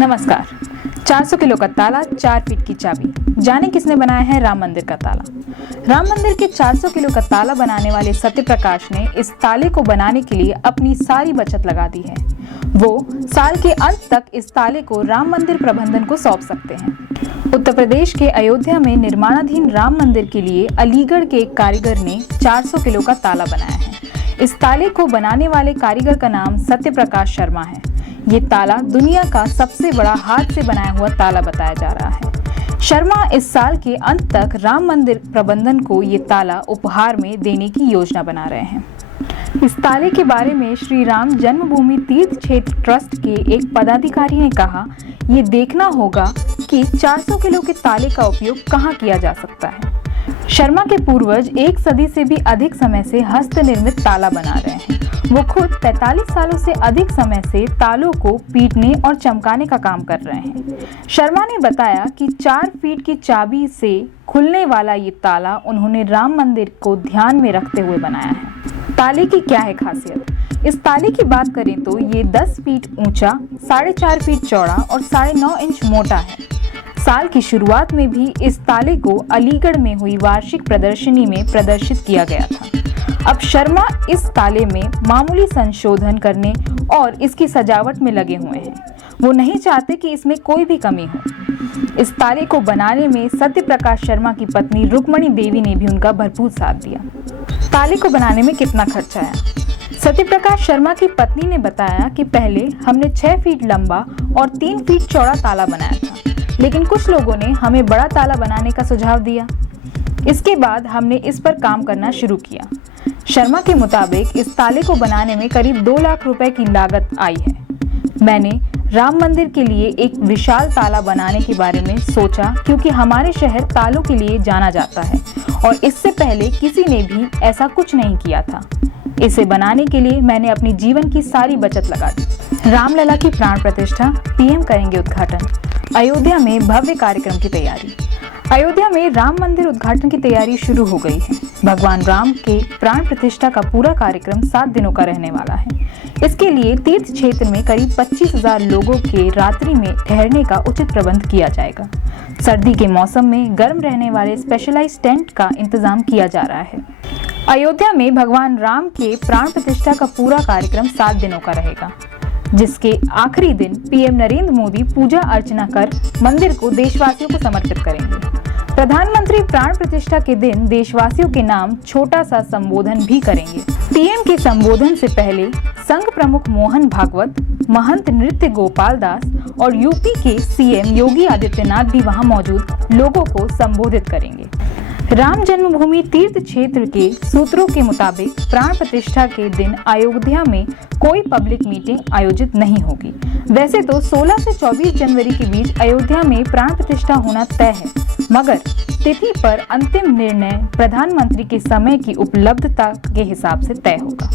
नमस्कार। 400 किलो का ताला, 4 फीट की चाबी। जाने किसने बनाया है राम मंदिर का ताला। राम मंदिर के 400 किलो का ताला बनाने वाले सत्य प्रकाश ने इस ताले को बनाने के लिए अपनी सारी बचत लगा दी है। वो साल के अंत तक इस ताले को राम मंदिर प्रबंधन को सौंप सकते हैं। उत्तर प्रदेश के अयोध्या में निर्माणाधीन राम मंदिर के लिए अलीगढ़ के एक कारीगर ने 400 किलो का ताला बनाया है। इस ताले को बनाने वाले कारीगर का नाम सत्य प्रकाश शर्मा है। ये ताला दुनिया का सबसे बड़ा हाथ से बनाया हुआ ताला बताया जा रहा है। शर्मा इस साल के अंत तक राम मंदिर प्रबंधन को ये ताला उपहार में देने की योजना बना रहे हैं। इस ताले के बारे में श्री राम जन्मभूमि तीर्थ क्षेत्र ट्रस्ट के एक पदाधिकारी ने कहा, ये देखना होगा कि 400 किलो के ताले का उपयोग कहाँ किया जा सकता है। शर्मा के पूर्वज 1 सदी से भी अधिक समय से हस्त निर्मित ताला बना रहे हैं। वो खुद 45 सालों से अधिक समय से तालों को पीटने और चमकाने का काम कर रहे हैं। शर्मा ने बताया कि 4 फीट की चाबी से खुलने वाला ये ताला उन्होंने राम मंदिर को ध्यान में रखते हुए बनाया है। ताले की क्या है खासियत? इस ताले की बात करें तो ये 10 फीट ऊंचा, 4.5 फीट चौड़ा और 9.5 इंच मोटा है। साल की शुरुआत में भी इस ताले को अलीगढ़ में हुई वार्षिक प्रदर्शनी में प्रदर्शित किया गया था। अब शर्मा इस ताले में मामूली संशोधन करने और इसकी सजावट में लगे हुए हैं। वो नहीं चाहते कि इसमें कोई भी कमी हो। इस ताले को बनाने में सत्य प्रकाश शर्मा की पत्नी रुक्मणी देवी ने भी उनका भरपूर साथ दिया। ताले को बनाने में कितना खर्च आया? सत्य प्रकाश शर्मा की पत्नी ने बताया कि पहले हमने 6 फीट लंबा और 3 फीट चौड़ा ताला बनाया था, लेकिन कुछ लोगों ने हमें बड़ा ताला बनाने का सुझाव दिया। इसके बाद हमने इस पर काम करना शुरू किया। शर्मा के मुताबिक इस ताले को बनाने में करीब 2 लाख रुपए की लागत आई है। मैंने राम मंदिर के लिए एक विशाल ताला बनाने के बारे में सोचा, क्योंकि हमारे शहर तालों के लिए जाना जाता है और इससे पहले किसी ने भी ऐसा कुछ नहीं किया था। इसे बनाने के लिए मैंने अपनी जीवन की सारी बचत लगा दी। रामलला की प्राण प्रतिष्ठा, पीएम करेंगे उद्घाटन। अयोध्या में भव्य कार्यक्रम की तैयारी। अयोध्या में राम मंदिर उद्घाटन की तैयारी शुरू हो गई है। भगवान राम के प्राण प्रतिष्ठा का पूरा कार्यक्रम 7 दिनों का रहने वाला है। इसके लिए तीर्थ क्षेत्र में करीब 25,000 लोगों के रात्रि में ठहरने का उचित प्रबंध किया जाएगा। सर्दी के मौसम में गर्म रहने वाले स्पेशलाइज्ड टेंट का इंतजाम किया जा रहा है। अयोध्या में भगवान राम के प्राण प्रतिष्ठा का पूरा कार्यक्रम 7 दिनों का रहेगा, जिसके आखिरी दिन पीएम नरेंद्र मोदी पूजा अर्चना कर मंदिर को देशवासियों को समर्पित करेंगे। प्रधानमंत्री प्राण प्रतिष्ठा के दिन देशवासियों के नाम छोटा सा संबोधन भी करेंगे। पीएम के संबोधन से पहले संघ प्रमुख मोहन भागवत, महंत नृत्य गोपाल दास और यूपी के सीएम योगी आदित्यनाथ भी वहां मौजूद लोगों को संबोधित करेंगे। राम जन्मभूमि तीर्थ क्षेत्र के सूत्रों के मुताबिक प्राण प्रतिष्ठा के दिन अयोध्या में कोई पब्लिक मीटिंग आयोजित नहीं होगी। वैसे तो 16 से 24 जनवरी के बीच अयोध्या में प्राण प्रतिष्ठा होना तय है, मगर तिथि पर अंतिम निर्णय प्रधानमंत्री के समय की उपलब्धता के हिसाब से तय होगा।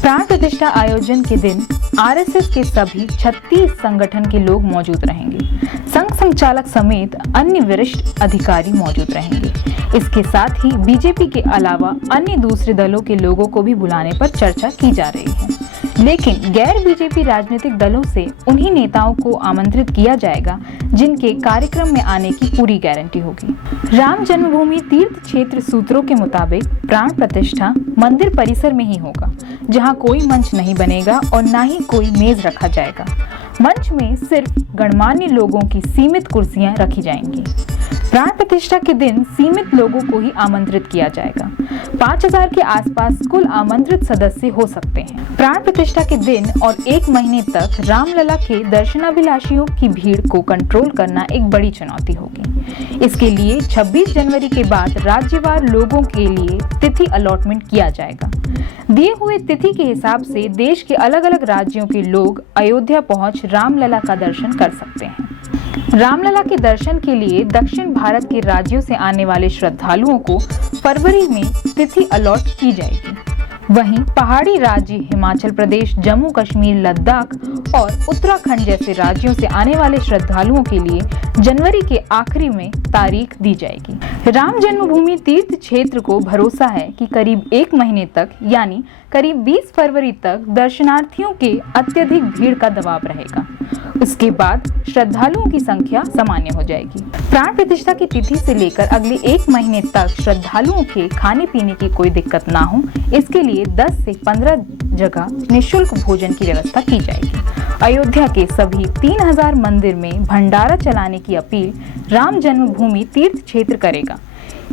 प्राण प्रतिष्ठा आयोजन के दिन आरएसएस के सभी 36 संगठन के लोग मौजूद रहेंगे। संघ संचालक समेत अन्य वरिष्ठ अधिकारी मौजूद रहेंगे। इसके साथ ही बीजेपी के अलावा अन्य दूसरे दलों के लोगों को भी बुलाने पर चर्चा की जा रही है, लेकिन गैर बीजेपी राजनीतिक दलों से उन्हीं नेताओं को आमंत्रित किया जाएगा जिनके कार्यक्रम में आने की पूरी गारंटी होगी। राम जन्मभूमि तीर्थ क्षेत्र सूत्रों के मुताबिक प्राण प्रतिष्ठा मंदिर परिसर में ही होगा, जहां कोई मंच नहीं बनेगा और न ही कोई मेज रखा जाएगा। मंच में सिर्फ गणमान्य लोगों की सीमित कुर्सियां रखी जाएंगी। प्राण प्रतिष्ठा के दिन सीमित लोगों को ही आमंत्रित किया जाएगा। 5,000 के आसपास कुल आमंत्रित सदस्य हो सकते हैं। प्राण प्रतिष्ठा के दिन और 1 महीने तक रामलला के दर्शनाभिलाषियों की भीड़ को कंट्रोल करना एक बड़ी चुनौती होगी। इसके लिए 26 जनवरी के बाद राज्यवार लोगों के लिए तिथि अलॉटमेंट किया जाएगा। दिए हुए तिथि के हिसाब से देश के अलग अलग राज्यों के लोग अयोध्या पहुंच रामलला का दर्शन कर सकते हैं। रामलला के दर्शन के लिए दक्षिण भारत के राज्यों से आने वाले श्रद्धालुओं को फरवरी में तिथि अलॉट की जाएगी। वहीं पहाड़ी राज्य हिमाचल प्रदेश, जम्मू कश्मीर, लद्दाख और उत्तराखंड जैसे राज्यों से आने वाले श्रद्धालुओं के लिए जनवरी के आखिरी में तारीख दी जाएगी। राम जन्मभूमि तीर्थ क्षेत्र को भरोसा है कि करीब 1 महीने तक यानी करीब 20 फरवरी तक दर्शनार्थियों के अत्यधिक भीड़ का दबाव रहेगा। उसके बाद श्रद्धालुओं की संख्या सामान्य हो जाएगी। प्राण प्रतिष्ठा की तिथि से लेकर अगले 1 महीने तक श्रद्धालुओं के खाने पीने की कोई दिक्कत ना हो, इसके लिए 10 से 15 जगह निःशुल्क भोजन की व्यवस्था की जाएगी। अयोध्या के सभी 3000 मंदिर में भंडारा चलाने की अपील राम जन्मभूमि तीर्थ क्षेत्र करेगा।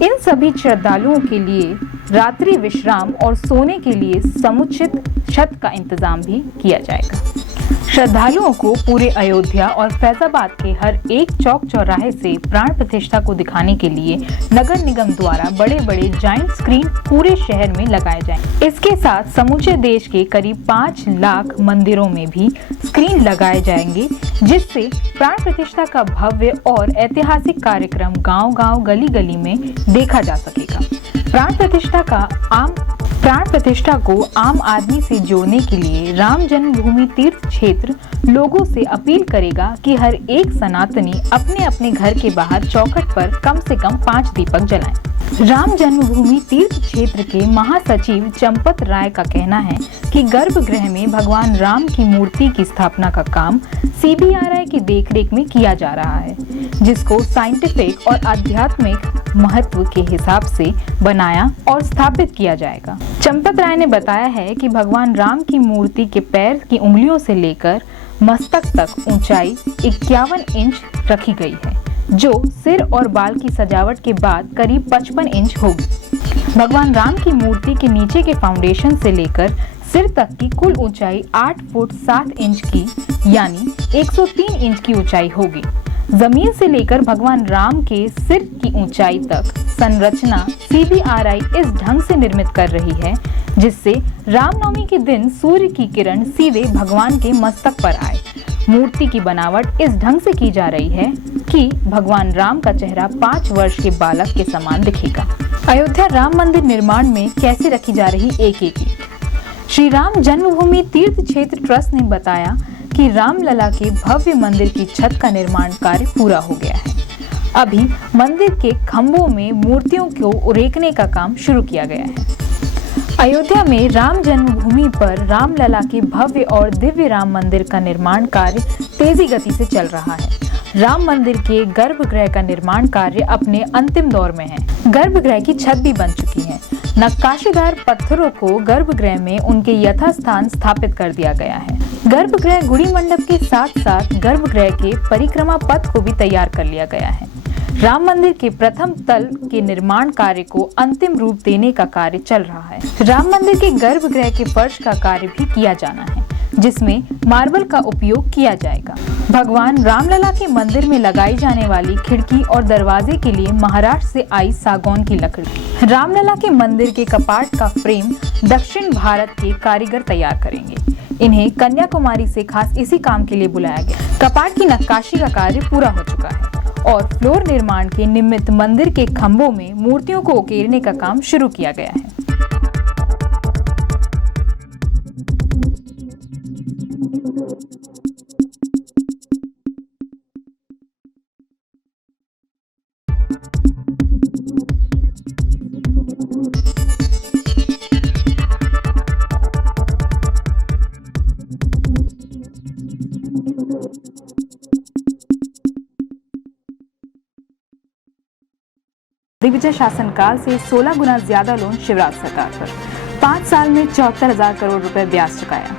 इन सभी श्रद्धालुओं के लिए रात्रि विश्राम और सोने के लिए समुचित छत का इंतजाम भी किया जाएगा। श्रद्धालुओं को पूरे अयोध्या और फैजाबाद के हर एक चौक चौराहे से प्राण प्रतिष्ठा को दिखाने के लिए नगर निगम द्वारा बड़े बड़े जाइंट स्क्रीन पूरे शहर में लगाए जाएंगे। इसके साथ समूचे देश के करीब 5 लाख मंदिरों में भी स्क्रीन लगाए जाएंगे, जिससे प्राण प्रतिष्ठा का भव्य और ऐतिहासिक कार्यक्रम गांव-गांव, गली-गली में देखा जा सकेगा। प्राण प्रतिष्ठा को आम आदमी से जोड़ने के लिए राम जन्मभूमि तीर्थ क्षेत्र लोगों से अपील करेगा कि हर एक सनातनी अपने अपने घर के बाहर चौखट पर कम से कम 5 दीपक जलाएं। राम जन्मभूमि तीर्थ क्षेत्र के महासचिव चंपत राय का कहना है कि गर्भगृह में भगवान राम की मूर्ति की स्थापना का काम CBRI की देखरेख में किया जा रहा है, जिसको साइंटिफिक और आध्यात्मिक महत्व के हिसाब से बनाया और स्थापित किया जाएगा। चंपत राय ने बताया है कि भगवान राम की मूर्ति के पैर की उंगलियों से लेकर मस्तक तक ऊंचाई 51 इंच रखी गई है, जो सिर और बाल की सजावट के बाद करीब 55 इंच होगी। भगवान राम की मूर्ति के नीचे के फाउंडेशन से लेकर सिर तक की कुल ऊंचाई 8 फुट 7 इंच की यानी 103 इंच की ऊंचाई होगी। जमीन से लेकर भगवान राम के सिर की ऊंचाई तक संरचना CBRI इस ढंग से निर्मित कर रही है, जिससे रामनवमी के दिन सूर्य की किरण सीधे भगवान के मस्तक पर आए। मूर्ति की बनावट इस ढंग से की जा रही है कि भगवान राम का चेहरा 5 वर्ष के बालक के समान दिखेगा। अयोध्या राम मंदिर निर्माण में कैसे रखी जा रही एक ईंट। श्री राम जन्मभूमि तीर्थ क्षेत्र ट्रस्ट ने बताया कि रामलला के भव्य मंदिर की छत का निर्माण कार्य पूरा हो गया है। अभी मंदिर के खंभों में मूर्तियों को उरेकने का काम शुरू किया गया है। अयोध्या में राम जन्मभूमि पर रामलला के भव्य और दिव्य राम मंदिर का निर्माण कार्य तेजी गति से चल रहा है। राम मंदिर के गर्भगृह का निर्माण कार्य अपने अंतिम दौर में है। गर्भगृह की छत भी बन चुकी है। नक्काशीदार पत्थरों को गर्भगृह में उनके यथास्थान स्थापित कर दिया गया है। गर्भगृह गुड़ी मंडप के साथ साथ गर्भगृह के परिक्रमा पथ को भी तैयार कर लिया गया है। राम मंदिर के प्रथम तल के निर्माण कार्य को अंतिम रूप देने का कार्य चल रहा है। राम मंदिर के गर्भगृह के फर्श का कार्य भी किया जाना है, जिसमें मार्बल का उपयोग किया जाएगा। भगवान रामलला के मंदिर में लगाई जाने वाली खिड़की और दरवाजे के लिए महाराष्ट्र से आई सागौन की लकड़ी। रामलला के मंदिर के कपाट का फ्रेम दक्षिण भारत के कारीगर तैयार करेंगे। इन्हें कन्याकुमारी से खास इसी काम के लिए बुलाया गया। कपाट की नक्काशी का कार्य पूरा हो चुका है और फ्लोर निर्माण के निमित्त मंदिर के खंभों में मूर्तियों को उकेरने का काम शुरू किया गया है। दिग्विजय शासनकाल से 16 गुना ज्यादा लोन शिवराज सरकार पर। 5 साल में 74,000 करोड़ रुपए ब्याज चुकाया।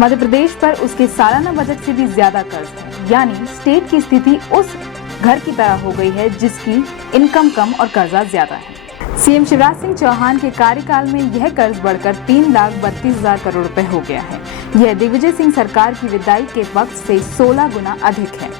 मध्य प्रदेश पर उसके सालाना बजट से भी ज्यादा कर्ज है, यानी स्टेट की स्थिति उस घर की तरह हो गई है जिसकी इनकम कम और कर्जा ज्यादा है। सीएम शिवराज सिंह चौहान के कार्यकाल में यह कर्ज बढ़कर 3,32,000 करोड़ रुपए हो गया है। यह दिग्विजय सिंह सरकार की विदाई के वक्त से 16 गुना अधिक है।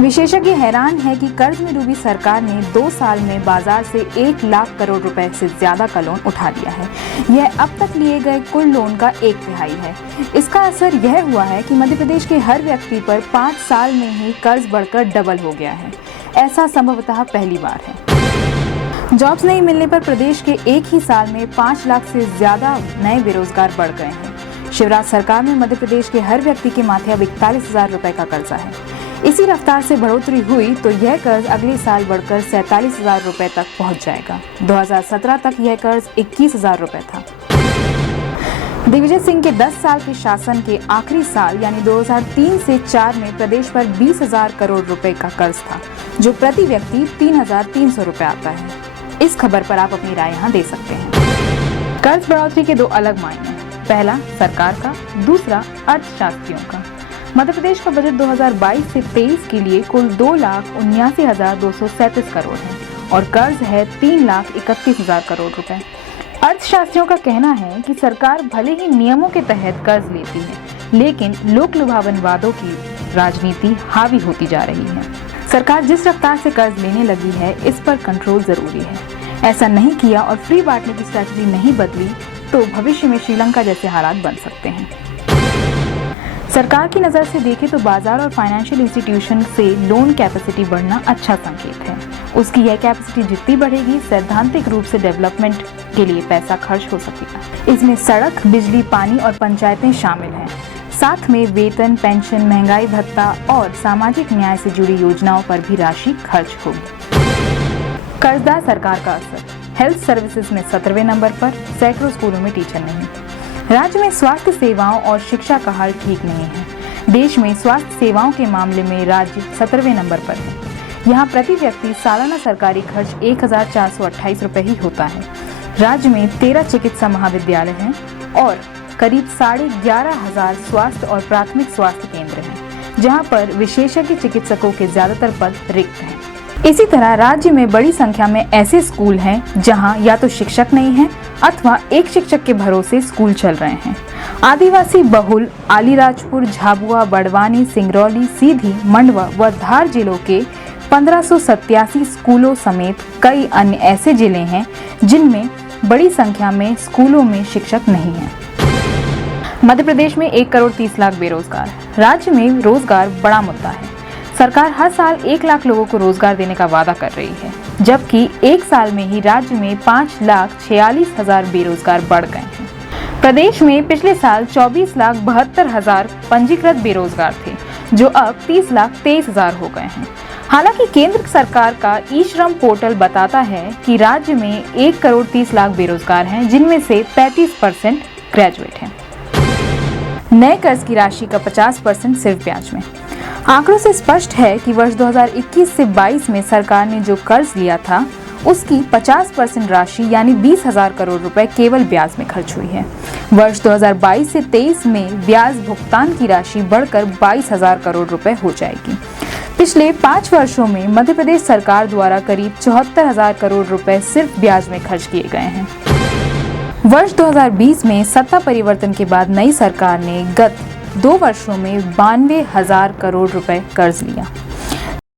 विशेषज्ञ हैरान है कि कर्ज में डूबी सरकार ने 2 साल में बाजार से 1 लाख करोड़ रुपए से ज्यादा का लोन उठा लिया है। यह अब तक लिए गए कुल लोन का 1/3 है। इसका असर यह हुआ है कि मध्य प्रदेश के हर व्यक्ति पर 5 साल में ही कर्ज बढ़कर डबल हो गया है। ऐसा संभवतः पहली बार है। जॉब्स नहीं मिलने पर प्रदेश के एक ही साल में 5 लाख से ज्यादा नए बेरोजगार बढ़ गए हैं। शिवराज सरकार में मध्य प्रदेश के हर व्यक्ति के माथे अब 41,000 रुपए का कर्जा है। इसी रफ्तार से बढ़ोतरी हुई तो यह कर्ज अगले साल बढ़कर 47,000 रुपए तक पहुंच जाएगा। 2017 तक यह कर्ज 21,000 रुपए था। दिग्विजय सिंह के 10 साल के शासन के आखिरी साल यानी 2003 से 4 में प्रदेश पर 20,000 करोड़ रुपए का कर्ज था, जो प्रति व्यक्ति 3,300 रुपए आता है। इस खबर पर आप अपनी राय यहाँ दे सकते हैं। कर्ज बढ़ोतरी के दो अलग मायने हैं। पहला सरकार का, दूसरा अर्थशास्त्रियों का। मध्य प्रदेश का बजट 2022 से 23 के लिए कुल 2,79,237 करोड़ है और कर्ज है 3,31,000 करोड़ रुपए। अर्थशास्त्रियों का कहना है कि सरकार भले ही नियमों के तहत कर्ज लेती है, लेकिन लोक लुभावन वादों की राजनीति हावी होती जा रही है। सरकार जिस रफ्तार से कर्ज लेने लगी है, इस पर कंट्रोल जरूरी है। ऐसा नहीं किया और फ्री बांटने की स्ट्रेटजी नहीं बदली तो भविष्य में श्रीलंका जैसे हालात बन सकते हैं। सरकार की नज़र से देखें तो बाजार और फाइनेंशियल इंस्टीट्यूशन से लोन कैपेसिटी बढ़ना अच्छा संकेत है। उसकी यह कैपेसिटी जितनी बढ़ेगी, सैद्धांतिक रूप से डेवलपमेंट के लिए पैसा खर्च हो सकेगा। इसमें सड़क, बिजली, पानी और पंचायतें शामिल हैं। साथ में वेतन, पेंशन, महंगाई भत्ता और सामाजिक न्याय से जुड़ी योजनाओं पर भी राशि खर्च होगी। कर्जदार सरकार का असर। हेल्थ सर्विसेज में 17वें नंबर पर, सैकड़ों स्कूलों में टीचर नहीं। राज्य में स्वास्थ्य सेवाओं और शिक्षा का हाल ठीक नहीं है। देश में स्वास्थ्य सेवाओं के मामले में राज्य 17वें नंबर पर है। यहाँ प्रति व्यक्ति सालाना सरकारी खर्च 1,428 रुपए ही होता है। राज्य में 13 चिकित्सा महाविद्यालय हैं और करीब 11,500 स्वास्थ्य और प्राथमिक स्वास्थ्य केंद्र हैं, जहाँ पर विशेषज्ञ चिकित्सकों के ज्यादातर पद रिक्त हैं। इसी तरह राज्य में बड़ी संख्या में ऐसे स्कूल हैं जहां या तो शिक्षक नहीं हैं अथवा एक शिक्षक के भरोसे स्कूल चल रहे हैं। आदिवासी बहुल अलीराजपुर, झाबुआ, बड़वानी, सिंगरौली, सीधी, मंडवा व धार जिलों के 1587 स्कूलों समेत कई अन्य ऐसे जिले हैं जिनमें बड़ी संख्या में स्कूलों में शिक्षक नहीं हैं। मध्य प्रदेश में 1,30,00,000 बेरोजगार। राज्य में रोजगार बड़ा मुद्दा है। सरकार हर साल 1 लाख लोगों को रोजगार देने का वादा कर रही है, जबकि एक साल में ही राज्य में 5,46,000 बेरोजगार बढ़ गए हैं। प्रदेश में पिछले साल 24,72,000 पंजीकृत बेरोजगार थे, जो अब 30,23,000 हो गए हैं। हालांकि केंद्र सरकार का ई श्रम पोर्टल बताता है कि राज्य में 1,30,00,000 बेरोजगार हैं, जिनमें से 35% ग्रेजुएट हैं। नए कर्ज की राशि का 50% सिर्फ ब्याज में। आंकड़ों से स्पष्ट है कि वर्ष 2021 से 22 में सरकार ने जो कर्ज लिया था, उसकी 50% राशि यानी 20,000 करोड़ रुपए केवल ब्याज में खर्च हुई है। वर्ष 2022 से 23 में ब्याज भुगतान की राशि बढ़कर 22,000 करोड़ रुपए हो जाएगी। पिछले 5 वर्षों में मध्य प्रदेश सरकार द्वारा करीब 74,000 करोड़ रुपए सिर्फ ब्याज में खर्च किए गए हैं। वर्ष 2020 में सत्ता परिवर्तन के बाद नई सरकार ने गत 2 वर्षों में 92,000 करोड़ रुपए कर्ज लिया।